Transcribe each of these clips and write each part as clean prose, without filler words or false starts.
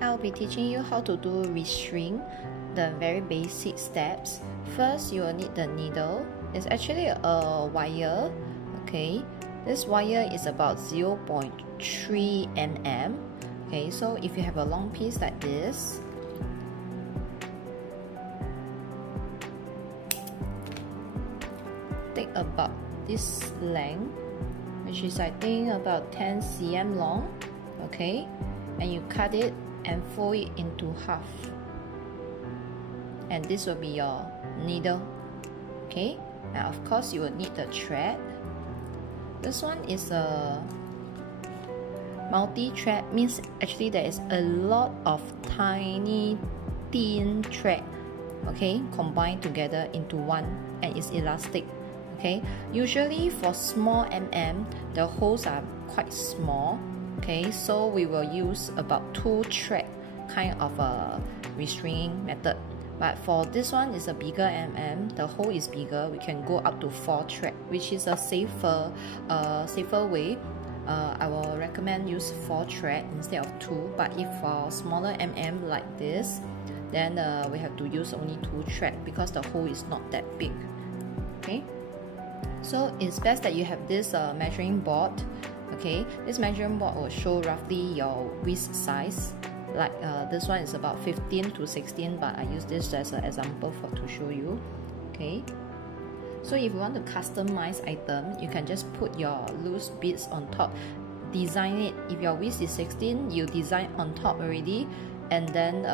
I'll be teaching you how to do restring, the very basic steps. First, you will need the needle. It's actually a wire, okay? This wire is about 0.3 mm. Okay, so if you have a long piece like this, take about this length, which is I think about 10 cm long, okay, and you cut it and fold it into half, and this will be your needle, okay. Now of course you will need the thread. This one is a multi-thread, means actually there is a lot of tiny thin thread, okay, combined together into one, and it's elastic. Okay, usually for small the holes are quite small, okay, so we will use about 2 thread kind of a restringing method. But for this one is a bigger the hole is bigger, we can go up to 4 thread, which is a safer way. I will recommend use 4 thread instead of 2, but if for smaller like this, then we have to use only 2 thread because the hole is not that big, okay. So it's best that you have this measuring board, okay. This measuring board will show roughly your waist size. Like this one is about 15 to 16, but I use this as an example to show you, okay. So if you want to customize item, you can just put your loose beads on top, design it. If your waist is 16, you design on top already, and then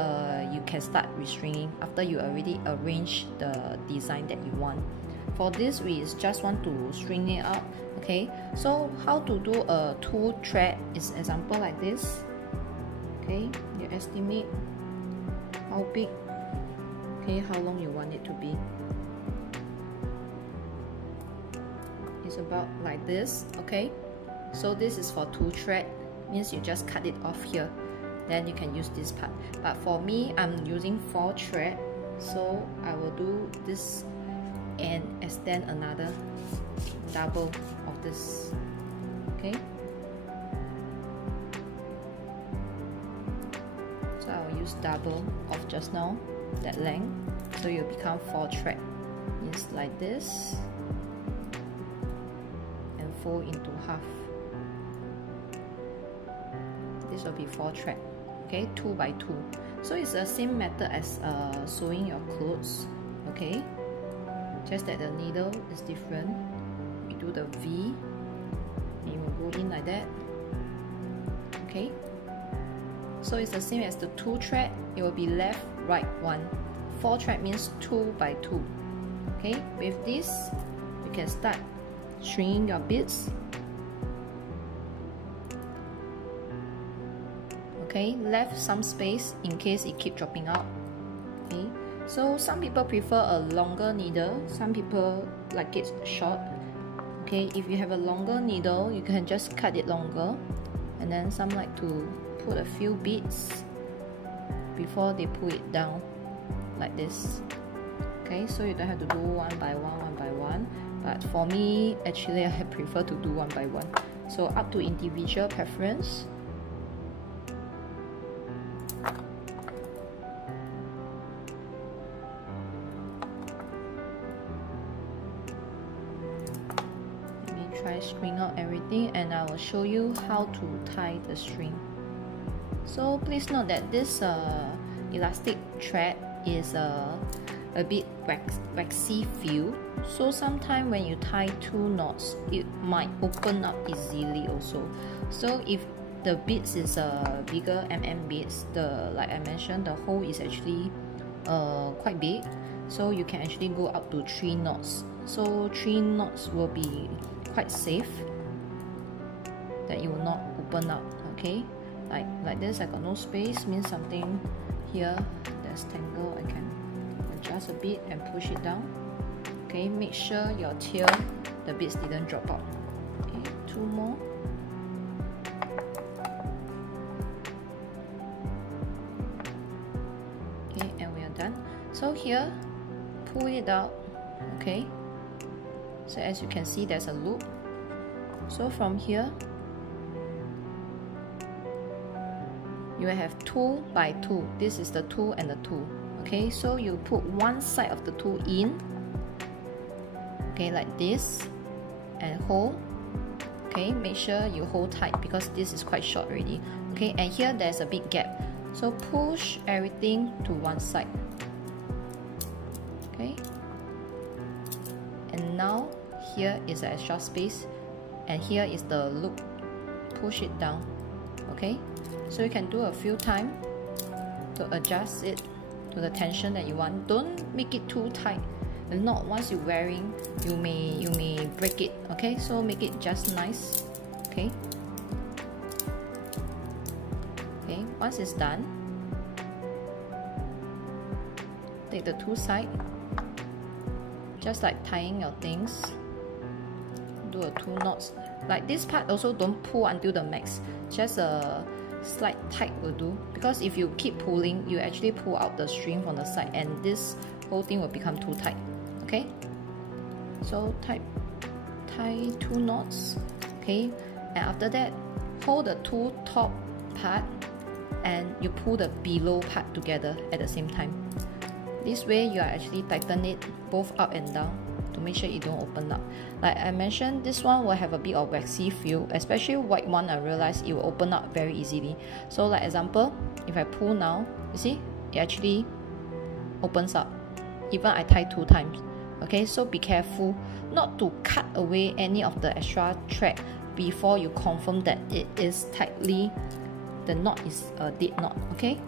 you can start restringing after you already arrange the design that you want. For this, we just want to string it up, okay. So how to do a 2 thread is example like this, okay. You estimate how big, okay, how long you want it to be. It's about like this, okay. So this is for 2 thread, means you just cut it off here, then you can use this part. But for me, I'm using 4 thread, so I will do this and extend another double of this, okay. So I will use double of just now, that length, so you become 4 thread. Means like this, and fold into half. This will be 4 thread, okay, 2 by 2. So it's the same method as sewing your clothes, okay. Just that the needle is different. We do the V, and you will go in like that, okay. So it's the same as the 2 thread. It will be left, right 1. 4 thread means 2 by 2, okay. With this, you can start stringing your beads, okay. Left some space in case it keep dropping out, okay. So some people prefer a longer needle, some people like it short, okay. If you have a longer needle, you can just cut it longer, and then some like to put a few beads before they pull it down like this, okay. So you don't have to do one by one, but for me, actually I prefer to do one by one, so up to individual preference. Try string out everything, and I will show you how to tie the string. So please note that this elastic thread is a bit waxy feel, so sometimes when you tie 2 knots, it might open up easily also. So if the beads is bigger beads, like I mentioned, the hole is actually quite big, so you can actually go up to 3 knots. So 3 knots will be quite safe, that you will not open up, okay. Like this, I got no space, means something here that's tangled, I can adjust a bit and push it down, okay. Make sure your tail, the beads didn't drop out, okay. 2 more, okay, and we are done. So here, pull it out, okay. So as you can see, there's a loop. So from here, you have 2 by 2. This is the 2 and the 2. Okay, so you put one side of the 2 in, okay, like this, and hold. Okay, make sure you hold tight because this is quite short already. Okay, and here there's a big gap, so push everything to one side. Okay, and now here is the extra space, and here is the loop. Push it down. Okay, so you can do a few times to adjust it to the tension that you want. Don't make it too tight. If not, once you're wearing, you may break it. Okay, so make it just nice. Okay. Okay, once it's done, take the 2 sides, just like tying your things. Do a 2 knots. Like this part also don't pull until the max. Just a slight tight will do. Because if you keep pulling, you actually pull out the string from the side, and this whole thing will become too tight. Okay. So tie 2 knots. Okay. And after that, hold the 2 top part and you pull the below part together at the same time. This way you are actually tighten it both up and down to make sure it don't open up. Like I mentioned, this one will have a bit of waxy feel, especially white one. I realized it will open up very easily. So like example, if I pull now, you see it actually opens up even I tie 2 times. Okay, so be careful not to cut away any of the extra thread before you confirm that it is tightly, the knot is a dead knot. Okay,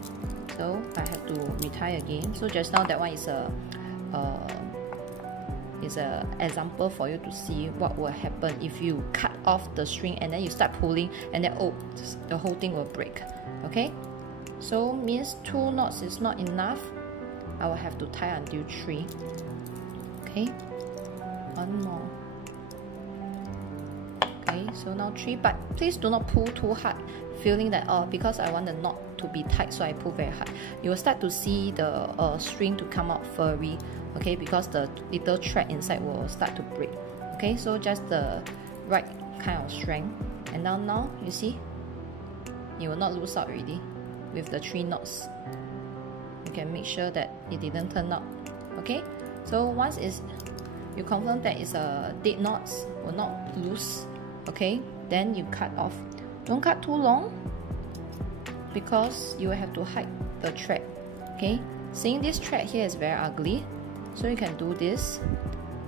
so I have to retie again. So just now that one is a example for you to see what will happen if you cut off the string and then you start pulling, and then the whole thing will break. Okay, so means 2 knots is not enough. I will have to tie until 3. Okay, 1 more. Okay, so now 3, but please do not pull too hard, feeling that because I want the knot to be tight, so I pull very hard. You will start to see the string to come out furry. Okay, because the little thread inside will start to break. Okay, so just the right kind of strength, and now you see you will not lose out already with the 3 knots. You can make sure that it didn't turn out. Okay, so once you confirm that it's a dead knots, will not loose. Okay, then you cut off. Don't cut too long because you will have to hide the thread. Okay, seeing this thread here is very ugly, so you can do this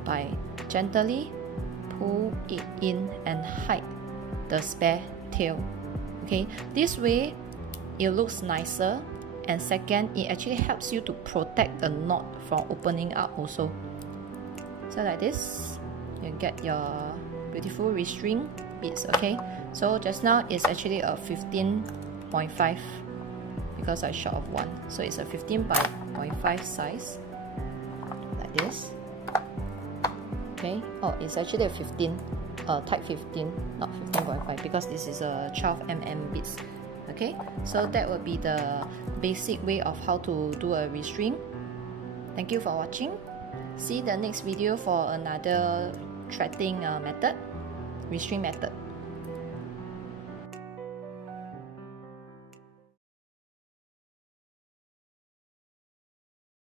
by gently pull it in and hide the spare tail. Okay, this way it looks nicer, and second, it actually helps you to protect the knot from opening up also. So like this, you get your beautiful restring beads. Okay, so just now it's actually a 15.5 because I short of 1, so it's a 15.5 size, like this. Okay, oh, it's actually a 15, type 15, not 15.5, because this is a 12mm beads. Okay, so that would be the basic way of how to do a restring. Thank you for watching. See the next video for another threading method, restring method.